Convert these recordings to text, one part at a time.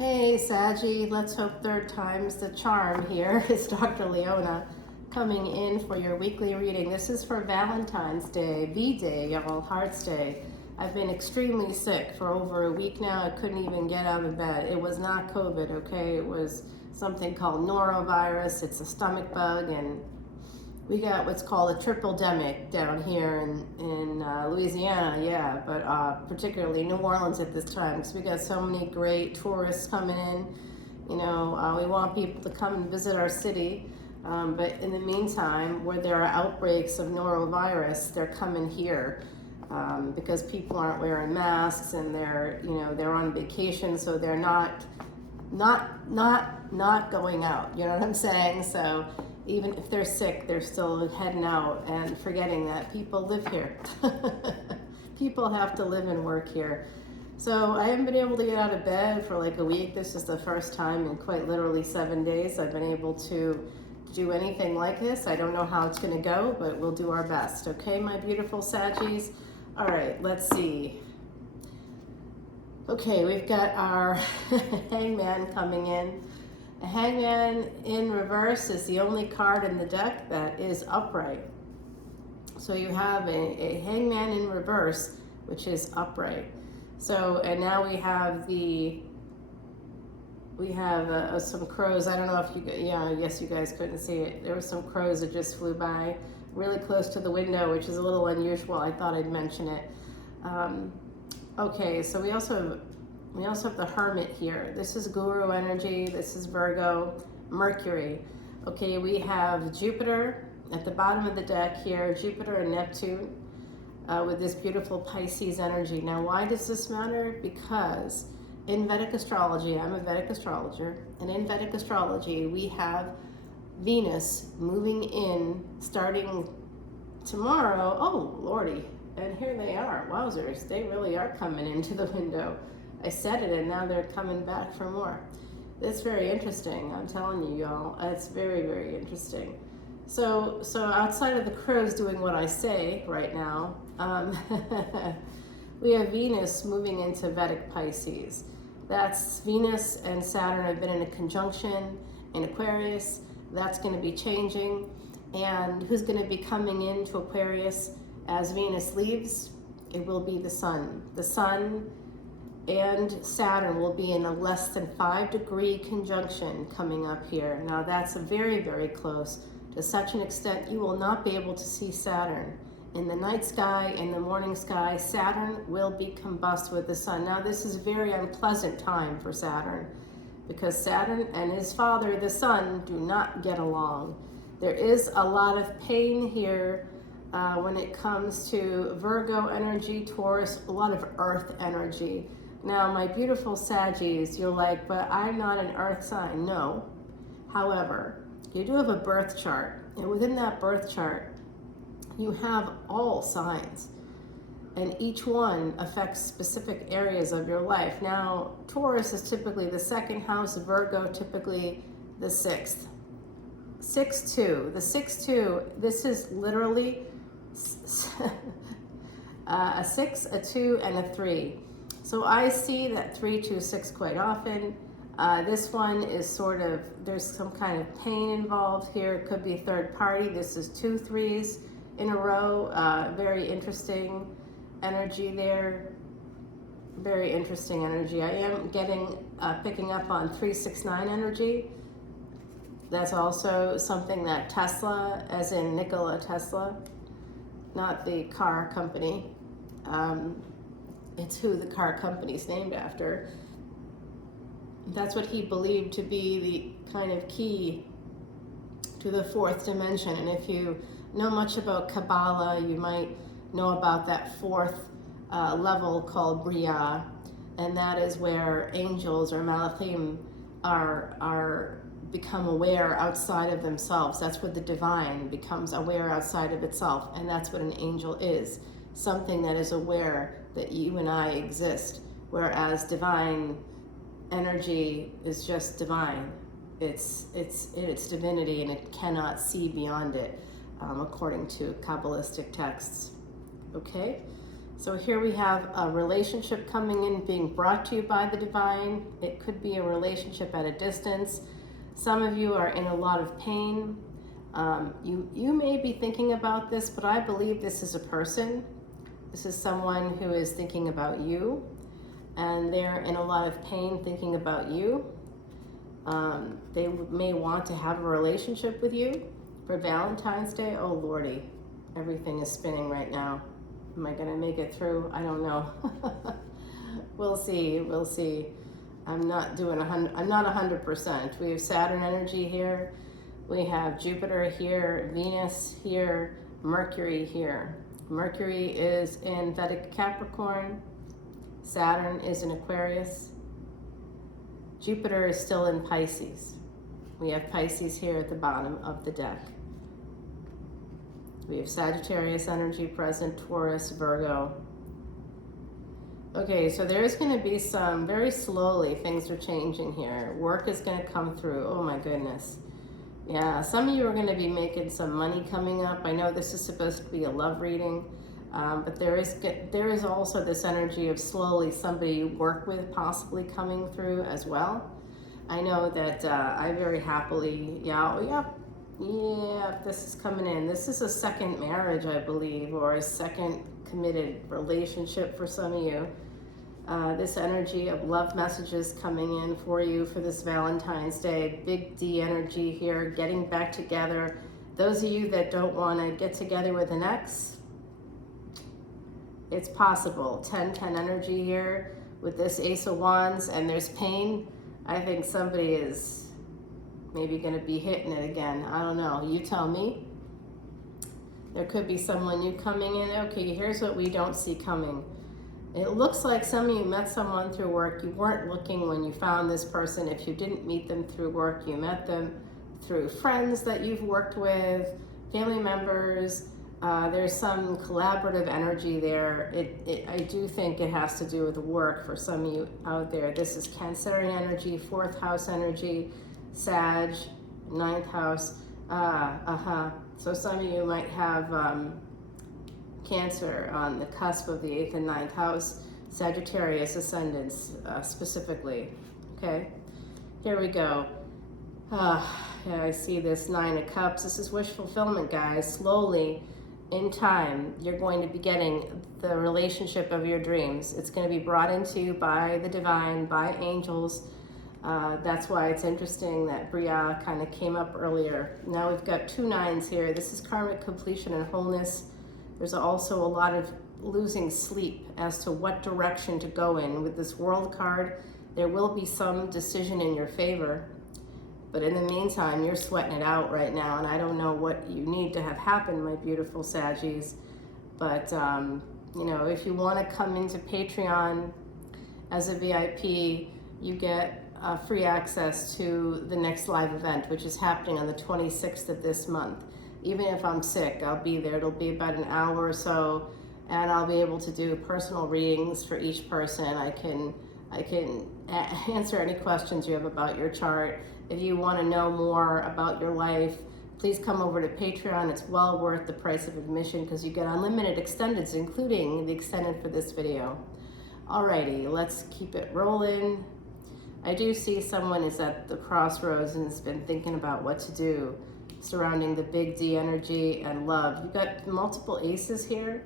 Hey Saggie, let's hope third time's the charm here. It's Dr. Leona coming in for your weekly reading. This is for Valentine's Day, V-Day, y'all, Hearts Day. I've been extremely sick for over a week now. I couldn't even get out of bed. It was not COVID, okay? It was something called norovirus. It's a stomach bug, and we got what's called a triple-demic down here in Louisiana, yeah, but particularly New Orleans at this time, because we got so many great tourists coming in. You know, we want people to come and visit our city, but in the meantime, where there are outbreaks of norovirus, they're coming here because people aren't wearing masks and they're on vacation, so they're not going out. You know what I'm saying? So even if they're sick, they're still heading out and forgetting that people live here. People have to live and work here. So I haven't been able to get out of bed for like a week. This is the first time in quite literally 7 days I've been able to do anything like this. I don't know how it's going to go, but we'll do our best. Okay, my beautiful Saggies? All right, let's see. Okay, we've got our Hangman coming in. A Hangman in reverse is the only card in the deck that is upright. So you have a Hangman in reverse, which is upright. So, and now we have some crows. I don't know if I guess you guys couldn't see it. There were some crows that just flew by really close to the window, which is a little unusual. I thought I'd mention it. Okay, so we also have the Hermit here. This is Guru energy. This is Virgo, Mercury. Okay, we have Jupiter at the bottom of the deck here, Jupiter and Neptune with this beautiful Pisces energy. Now, why does this matter? Because in Vedic Astrology, I'm a Vedic astrologer, and in Vedic Astrology, we have Venus moving in starting tomorrow. Oh, Lordy. And here they are. Wowzers, they really are coming into the window. I said it, and now they're coming back for more. It's very interesting. I'm telling you, y'all. It's very, very interesting. So outside of the crows doing what I say right now, we have Venus moving into Vedic Pisces. That's Venus and Saturn have been in a conjunction in Aquarius. That's going to be changing. And who's going to be coming into Aquarius as Venus leaves? It will be the Sun. The Sun and Saturn will be in a less than 5-degree conjunction coming up here. Now that's very, very close, to such an extent you will not be able to see Saturn. In the night sky, in the morning sky, Saturn will be combust with the Sun. Now this is a very unpleasant time for Saturn, because Saturn and his father, the Sun, do not get along. There is a lot of pain here when it comes to Virgo energy, Taurus, a lot of earth energy. Now, my beautiful Saggies, you're like, but I'm not an earth sign. No. However, you do have a birth chart, and within that birth chart, you have all signs, and each one affects specific areas of your life. Now, Taurus is typically the second house, Virgo typically the sixth. 6-2. The 6-2, this is literally a 6, a 2, and a 3. So I see that 3, 2, 6 quite often. This one is sort of, there's some kind of pain involved here. It could be third party. This is 2 3s in a row. Very interesting energy there. Very interesting energy. I am picking up on 369 energy. That's also something that Tesla, as in Nikola Tesla, not the car company, it's who the car company's named after. That's what he believed to be the kind of key to the fourth dimension. And if you know much about Kabbalah, you might know about that fourth level called Bria, and that is where angels or Malachim are become aware outside of themselves. That's where the divine becomes aware outside of itself, and that's what an angel is. Something that is aware that you and I exist, whereas divine energy is just divine. It's in its divinity, and it cannot see beyond it, according to Kabbalistic texts. Okay, So here we have a relationship coming in, being brought to you by the divine. It could be a relationship at a distance. Some of you are in a lot of pain. You may be thinking about this, but I believe this is a person. This is someone who is thinking about you, and they're in a lot of pain thinking about you. They may want to have a relationship with you for Valentine's Day. Oh Lordy, everything is spinning right now. Am I gonna make it through? I don't know. We'll see. We'll see. I'm not 100%. We have Saturn energy here. We have Jupiter here, Venus here, Mercury here. Mercury is in Vedic Capricorn. Saturn is in Aquarius. Jupiter is still in Pisces. We have Pisces here at the bottom of the deck. We have Sagittarius energy present, Taurus, Virgo. Okay, so there's going to be some, very slowly, things are changing here. Work is going to come through. Oh my goodness. Yeah, some of you are going to be making some money coming up. I know this is supposed to be a love reading, but there is also this energy of slowly somebody you work with possibly coming through as well. I know that I very happily, yeah, this is coming in. This is a second marriage, I believe, or a second committed relationship for some of you. This energy of love messages coming in for you for this Valentine's Day. Big D energy here, getting back together. Those of you that don't want to get together with an ex, it's possible. 10-10 energy here with this Ace of Wands, and there's pain. I think somebody is maybe going to be hitting it again. I don't know. You tell me. There could be someone new coming in. Okay, here's what we don't see coming. It looks like some of you met someone through work. You weren't looking when you found this person. If you didn't meet them through work, you met them through friends that you've worked with, family members. There's some collaborative energy there. I do think it has to do with work for some of you out there. This is Cancerian energy, 4th house energy, Sag, 9th house. So some of you might have Cancer on the cusp of the 8th and 9th house, Sagittarius ascendants specifically. Okay, here we go. Yeah, I see this 9 of Cups. This is wish fulfillment, guys. Slowly, in time, you're going to be getting the relationship of your dreams. It's going to be brought into you by the divine, by angels. That's why it's interesting that Bria kind of came up earlier. Now we've got 2 9s here. This is karmic completion and wholeness. There's also a lot of losing sleep as to what direction to go in. With this World card, there will be some decision in your favor. But in the meantime, you're sweating it out right now, and I don't know what you need to have happen, my beautiful Saggies. But, you know, if you want to come into Patreon as a VIP, you get free access to the next live event, which is happening on the 26th of this month. Even if I'm sick, I'll be there. It'll be about an hour or so, and I'll be able to do personal readings for each person. I can answer any questions you have about your chart. If you want to know more about your life, please come over to Patreon. It's well worth the price of admission because you get unlimited extendeds, including the extended for this video. Alrighty, let's keep it rolling. I do see someone is at the crossroads and has been thinking about what to do surrounding the big D energy and love. You got multiple aces here.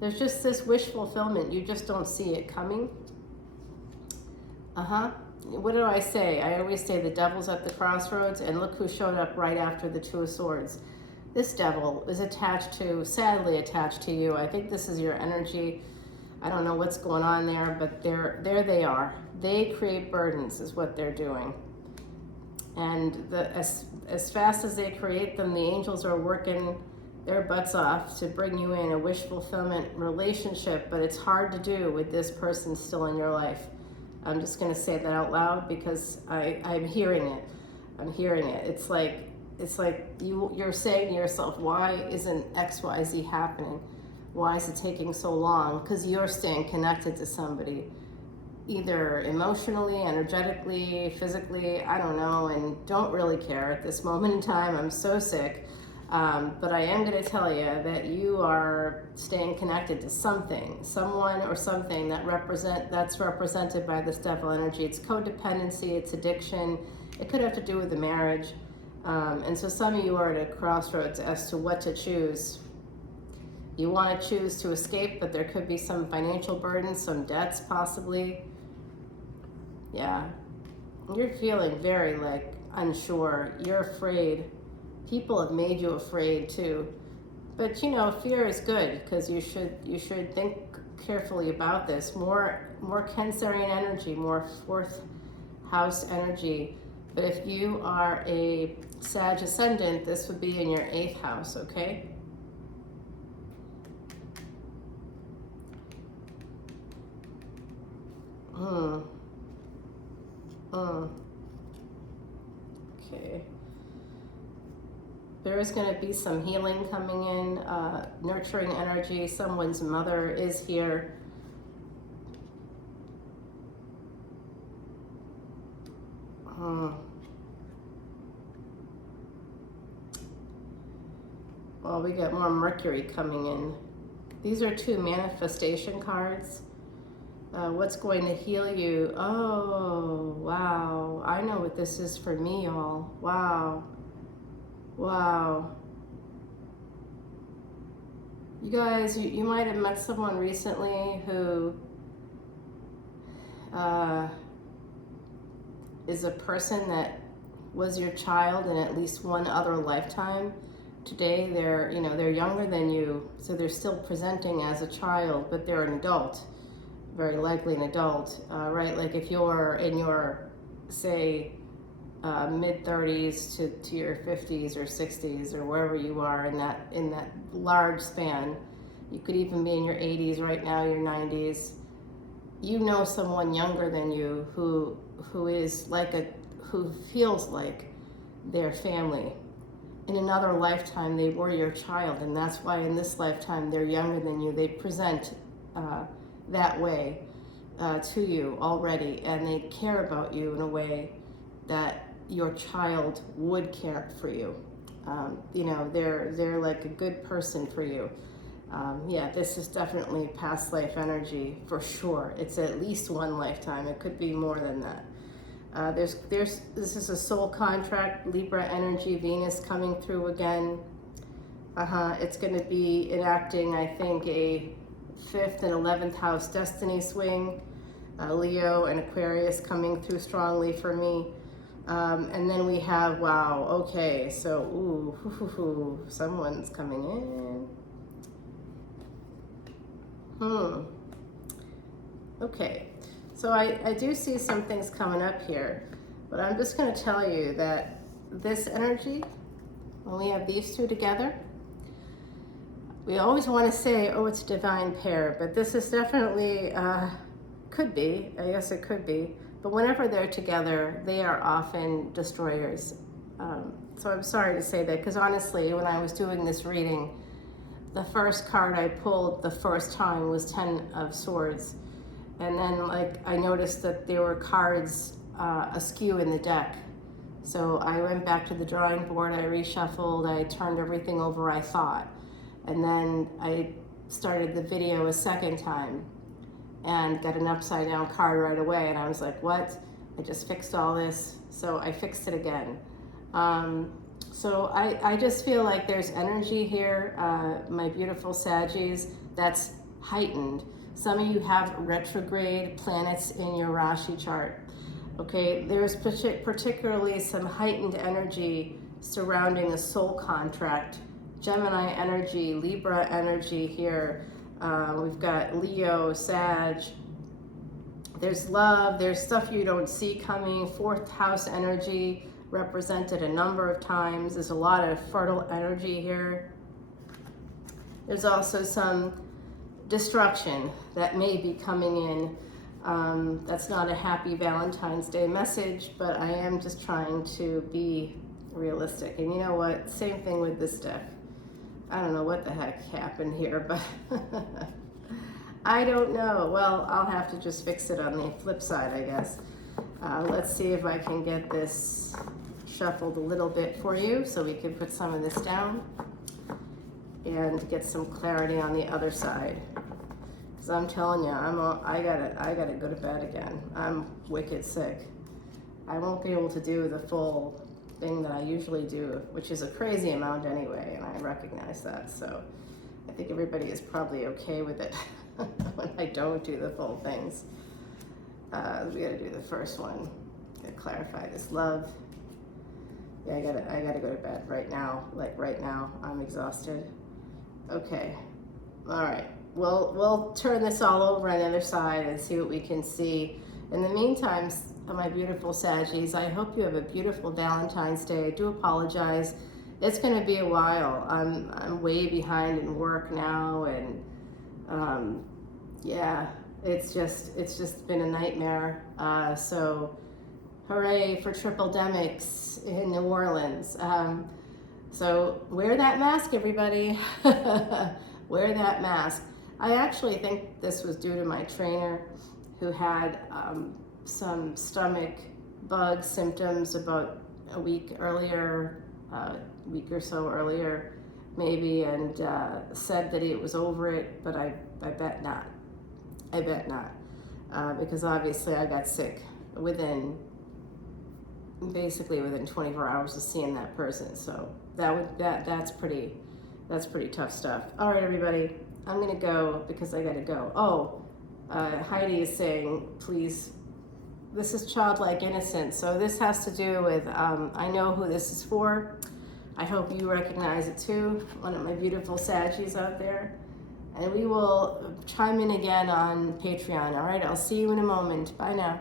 There's just this wish fulfillment. You just don't see it coming. What do I say? I always say the devil's at the crossroads, and look who showed up right after the 2 of Swords. This devil is sadly attached to you. I think this is your energy. I don't know what's going on there, but there they are. They create burdens is what they're doing. And as fast as they create them, the angels are working their butts off to bring you in a wish fulfillment relationship, but it's hard to do with this person still in your life. I'm just going to say that out loud because I'm hearing it. I'm hearing it. It's like you're saying to yourself, why isn't XYZ happening? Why is it taking so long? Because you're staying connected to somebody, either emotionally, energetically, physically, I don't know, and don't really care at this moment in time. I'm so sick. But I am going to tell you that you are staying connected to something, someone or something that's represented by this devil energy. It's codependency, it's addiction. It could have to do with the marriage. And so some of you are at a crossroads as to what to choose. You want to choose to escape, but there could be some financial burdens, some debts possibly. Yeah. You're feeling very like unsure. You're afraid. People have made you afraid too. But you know, fear is good because you should think carefully about this. More Cancerian energy, more fourth house energy. But if you are a Sag Ascendant, this would be in your 8th house, okay? Okay. There is going to be some healing coming in, nurturing energy. Someone's mother is here. Well, we got more Mercury coming in. These are 2 manifestation cards. What's going to heal you? Oh, wow. I know what this is for me, y'all. Wow. Wow. You guys, you might have met someone recently who is a person that was your child in at least one other lifetime. Today, they're younger than you, so they're still presenting as a child, but they're an adult. Very likely an adult, right? Like if you're in your, say, mid-30s to your 50s or 60s or wherever you are in that large span. You could even be in your 80s right now, your 90s. You know someone younger than you who feels like their family. In another lifetime, they were your child, and that's why in this lifetime they're younger than you. They present that way to you already, and they care about you in a way that your child would care for you. They're like a good person for you. Yeah, this is definitely past life energy for sure. It's at least one lifetime. It could be more than that. This is a soul contract, Libra energy, Venus coming through again. It's going to be enacting, I think, a 5th and 11th house destiny swing. Leo and Aquarius coming through strongly for me. And then we have, wow, okay, so, someone's coming in. Okay, so I do see some things coming up here, but I'm just going to tell you that this energy, when we have these 2 together, we always want to say, oh, it's a divine pair, but this is definitely, could be, I guess it could be, but whenever they're together, they are often destroyers. So I'm sorry to say that, because honestly, when I was doing this reading, the first card I pulled the first time was 10 of Swords. And then I noticed that there were cards askew in the deck. So I went back to the drawing board, I reshuffled, I turned everything over I thought. And then I started the video a second time and got an upside down card right away. And I was like, what? I just fixed all this. So I fixed it again. So I just feel like there's energy here, my beautiful Saggies, that's heightened. Some of you have retrograde planets in your Rashi chart. Okay, there's particularly some heightened energy surrounding a soul contract. Gemini energy, Libra energy here. We've got Leo, Sag. There's love, there's stuff you don't see coming. 4th house energy represented a number of times. There's a lot of fertile energy here. There's also some destruction that may be coming in. That's not a happy Valentine's Day message, but I am just trying to be realistic. And you know what? Same thing with this deck. I don't know what the heck happened here, but I don't know. Well, I'll have to just fix it on the flip side, I guess. Let's see if I can get this shuffled a little bit for you so we can put some of this down and get some clarity on the other side. Because I'm telling you, I gotta go to bed again. I'm wicked sick. I won't be able to do the full thing that I usually do, which is a crazy amount anyway, and I recognize that. So I think everybody is probably okay with it when I don't do the full things. We gotta do the first one. Gotta clarify this love. Yeah, I gotta go to bed right now. Like right now, I'm exhausted. Okay, all right. We'll turn this all over on the other side and see what we can see. In the meantime, my beautiful Saggies, I hope you have a beautiful Valentine's Day. I do apologize. It's gonna be a while. I'm way behind in work now, and yeah, it's just been a nightmare. So hooray for triple demics in New Orleans. So wear that mask, everybody. Wear that mask. I actually think this was due to my trainer who had some stomach bug symptoms about a week earlier, week or so earlier, maybe, and said that he was over it, but I bet not. I bet not, because obviously I got sick basically within 24 hours of seeing that person. So that's pretty tough stuff. All right, everybody, I'm gonna go because I gotta go. Oh, Heidi is saying, please. This is childlike innocence. So this has to do with, I know who this is for. I hope you recognize it too. One of my beautiful Saggies out there. And we will chime in again on Patreon. All right, I'll see you in a moment. Bye now.